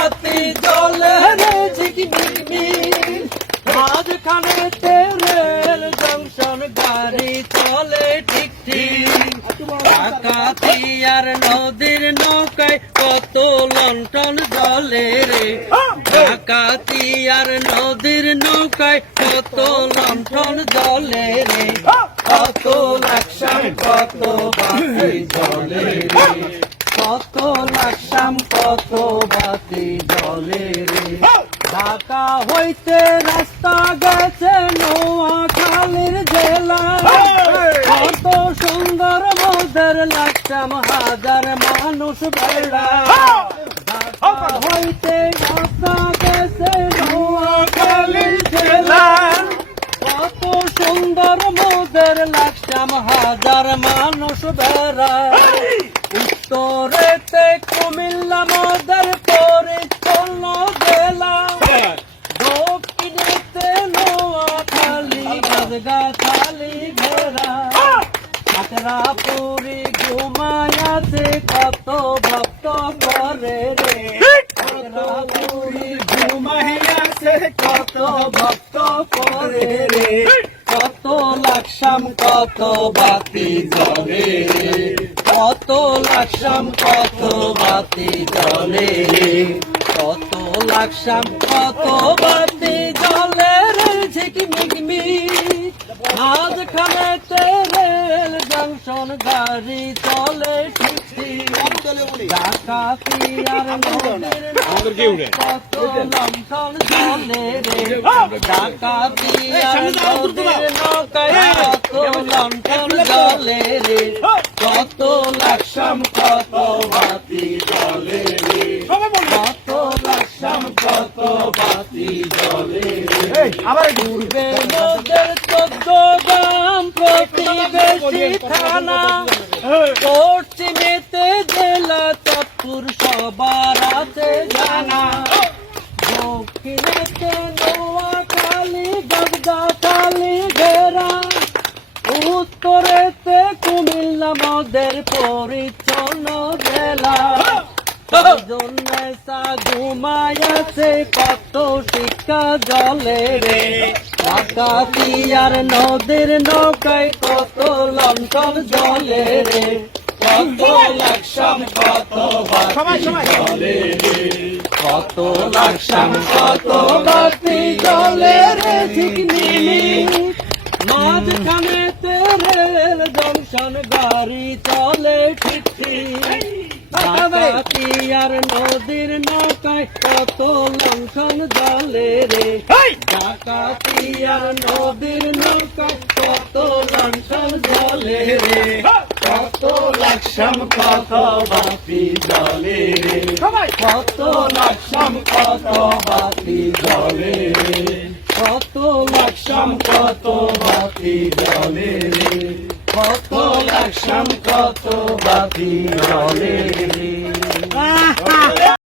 বাতি জলে রে ঝিকমিকমিক মাঝখানেতে রেল জংশন গাড়ি চলে ঠিক ঠিক ডাকাতিয়ার নদীর নৌকায় কত লণ্ঠন জলে রে ডাকাতিয়ার নদীর নৌকায় কত লণ্ঠন জলে রে কত লাকসাম কত বাতি জলে রে কত লাকসাম কত বাতি জলে রে ঢাকা হইতে রাস্তা গেছে নোয়াখালীর জেলা কত সুন্দর মোদের লাকসাম হাজার মানুষ বেড়া ঢাকা হইতে রাস্তা গেছে নোয়াখালীর জেলা কত সুন্দর মোদের লাকসাম হাজার মানুষ বেড়া উত্তরেতে কুমিল্লা মোদের পরিচ্ছন্ন জেলা দক্ষিণেতে নোয়াখালী গাছগাছালি ঘেরা খাতড়াপুরি ঘুমায়াছে কত ভক্ত করে রে খাতড়াপুরি ঘুমাইয়াছে কত ভক্ত করে রে কত লাকসাম কত বাতি জলে রে কত লাকসাম কত বাতি জলে রে কত লাকসাম কত বাতি জলে রে ঝিকমিকমিক মাঝখানেতে রেল জংশন গাড়ি চলে ঠিক ঠিক ডাকাতিয়ার নদীর কত লণ্ঠন জলে রে ডাকাতিয়ার নদীর নৌকায় কত লণ্ঠন জলে রে কত লাকসাম কত বাতি জলে রে কত লাকসাম কত বাতি জলে রে পূর্বে মোদের 14 গ্রাম প্রতিবেশী থানা পশ্চিমেতে জেলা চাঁদপুর সবার আছে জানা দক্ষিণেতে নোয়াখালী গাছগাছালি ঘেরা উত্তরেতে কুমিল্লা মোদের পরিচ্ছন্ন জেলা ঘুমায়াছে কত শিক্ষা জলে রে ডাকাতিয়ার নদীর নৌকায় কত লণ্ঠন জলে রে কত লাকসাম কত বাতি জলে রে কত লাকসাম কত বাতি জলে রে ঝিকমিক মাঝখানেতে রেল জংশন গাড়ি চলে ঠিক ঠিক ডাকাতিয়ার নদীর নৌকায় কত লণ্ঠন জলে রে ডাকাতিয়ার নদীর নৌকায় কত লণ্ঠন জলে রে কত লাকসাম কত বাতি জলে রে কত লাকসাম কত বাতি জলে রে কত লাকসাম কত বাতি জলে রে কত লাকসাম কত বাতি জলে রে